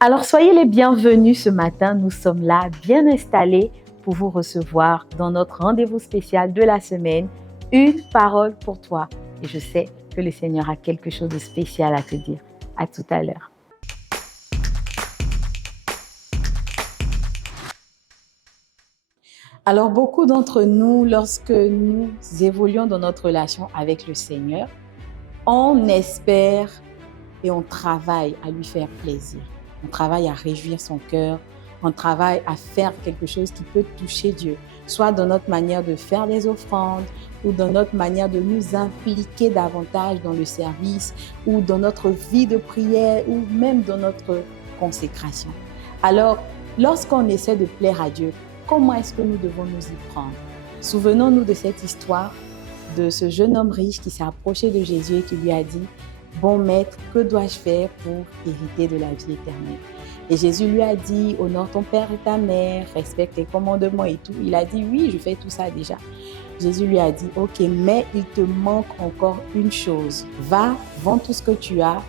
Alors soyez les bienvenus ce matin, nous sommes là, bien installés pour vous recevoir dans notre rendez-vous spécial de la semaine, une parole pour toi. Et je sais que le Seigneur a quelque chose de spécial à te dire. À tout à l'heure. Alors beaucoup d'entre nous, lorsque nous évoluons dans notre relation avec le Seigneur, on espère et on travaille à lui faire plaisir. On travaille à réjouir son cœur. On travaille à faire quelque chose qui peut toucher Dieu, soit dans notre manière de faire des offrandes ou dans notre manière de nous impliquer davantage dans le service ou dans notre vie de prière ou même dans notre consécration. Alors, lorsqu'on essaie de plaire à Dieu, comment est-ce que nous devons nous y prendre? Souvenons-nous de cette histoire de ce jeune homme riche qui s'est approché de Jésus et qui lui a dit: « Bon maître, que dois-je faire pour hériter de la vie éternelle ?» Et Jésus lui a dit: « Honore ton père et ta mère, respecte les commandements et tout. » Il a dit: « Oui, je fais tout ça déjà. » Jésus lui a dit: « Ok, mais il te manque encore une chose. Va, vends tout ce que tu as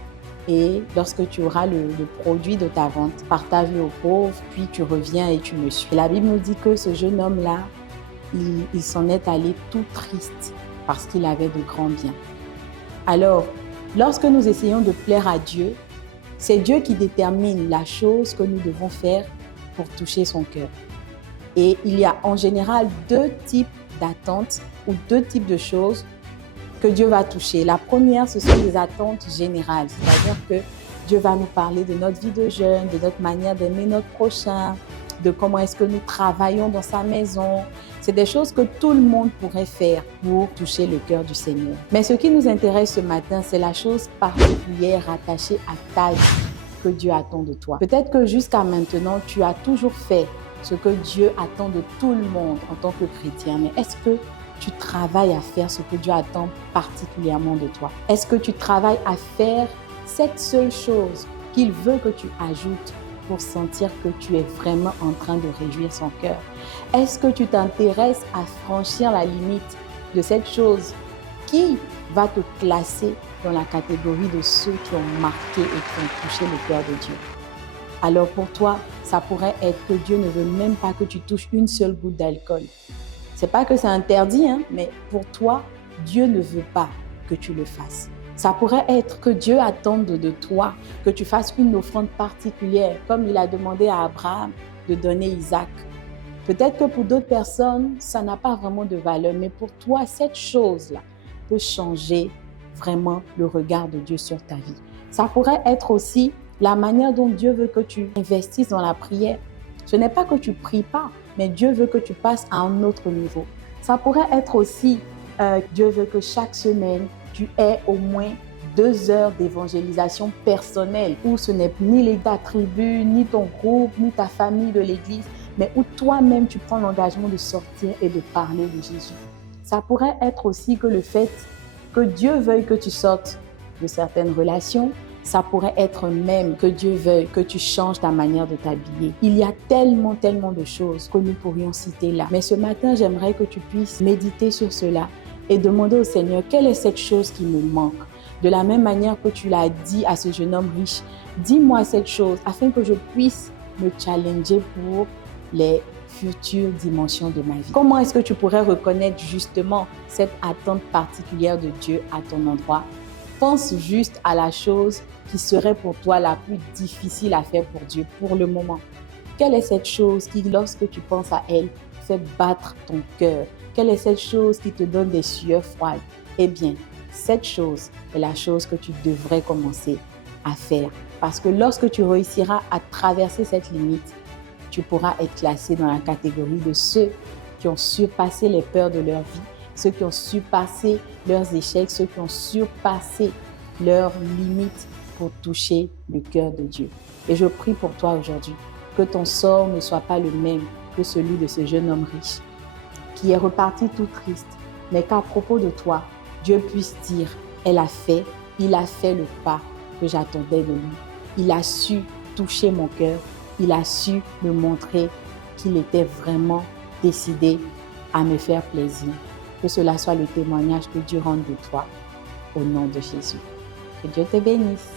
et lorsque tu auras le produit de ta vente, partage-le aux pauvres, puis tu reviens et tu me suis. » Et la Bible nous dit que ce jeune homme-là, il s'en est allé tout triste parce qu'il avait de grands biens. Alors, lorsque nous essayons de plaire à Dieu, c'est Dieu qui détermine la chose que nous devons faire pour toucher son cœur. Et il y a en général deux types d'attentes ou deux types de choses que Dieu va toucher. La première, ce sont les attentes générales, c'est-à-dire que Dieu va nous parler de notre vie de jeûne, de notre manière d'aimer notre prochain, de comment est-ce que nous travaillons dans sa maison. C'est des choses que tout le monde pourrait faire pour toucher le cœur du Seigneur. Mais ce qui nous intéresse ce matin, c'est la chose particulière attachée à ta vie que Dieu attend de toi. Peut-être que jusqu'à maintenant, tu as toujours fait ce que Dieu attend de tout le monde en tant que chrétien. Mais est-ce que tu travailles à faire ce que Dieu attend particulièrement de toi? Est-ce que tu travailles à faire cette seule chose qu'il veut que tu ajoutes pour sentir que tu es vraiment en train de réjouir son cœur? Est-ce que tu t'intéresses à franchir la limite de cette chose qui va te classer dans la catégorie de ceux qui ont marqué et qui ont touché le cœur de Dieu? Alors pour toi, ça pourrait être que Dieu ne veut même pas que tu touches une seule goutte d'alcool. C'est pas que c'est interdit, mais pour toi, Dieu ne veut pas que tu le fasses. Ça pourrait être que Dieu attende de toi que tu fasses une offrande particulière, comme il a demandé à Abraham de donner Isaac. Peut-être que pour d'autres personnes, ça n'a pas vraiment de valeur, mais pour toi, cette chose-là peut changer vraiment le regard de Dieu sur ta vie. Ça pourrait être aussi la manière dont Dieu veut que tu investisses dans la prière. Ce n'est pas que tu ne pries pas, mais Dieu veut que tu passes à un autre niveau. Ça pourrait être aussi, Dieu veut que chaque semaine, tu aies au moins 2 heures d'évangélisation personnelle où ce n'est ni ta tribu, ni ton groupe, ni ta famille de l'église, mais où toi-même tu prends l'engagement de sortir et de parler de Jésus. Ça pourrait être aussi que le fait que Dieu veuille que tu sortes de certaines relations. Ça pourrait être même que Dieu veuille que tu changes ta manière de t'habiller. Il y a tellement de choses que nous pourrions citer là. Mais ce matin, j'aimerais que tu puisses méditer sur cela et demander au Seigneur, quelle est cette chose qui me manque? De la même manière que tu l'as dit à ce jeune homme riche, dis-moi cette chose afin que je puisse me challenger pour les futures dimensions de ma vie. Comment est-ce que tu pourrais reconnaître justement cette attente particulière de Dieu à ton endroit? Pense juste à la chose qui serait pour toi la plus difficile à faire pour Dieu pour le moment. Quelle est cette chose qui, lorsque tu penses à elle, fait battre ton cœur? Quelle est cette chose qui te donne des sueurs froides? Eh bien, cette chose est la chose que tu devrais commencer à faire. Parce que lorsque tu réussiras à traverser cette limite, tu pourras être classé dans la catégorie de ceux qui ont surpassé les peurs de leur vie, ceux qui ont surpassé leurs échecs, ceux qui ont surpassé leurs limites pour toucher le cœur de Dieu. Et je prie pour toi aujourd'hui que ton sort ne soit pas le même que celui de ce jeune homme riche qui est reparti tout triste, mais qu'à propos de toi, Dieu puisse dire, il a fait le pas que j'attendais de lui. Il a su toucher mon cœur, il a su me montrer qu'il était vraiment décidé à me faire plaisir. Que cela soit le témoignage que Dieu rende de toi, au nom de Jésus. Que Dieu te bénisse.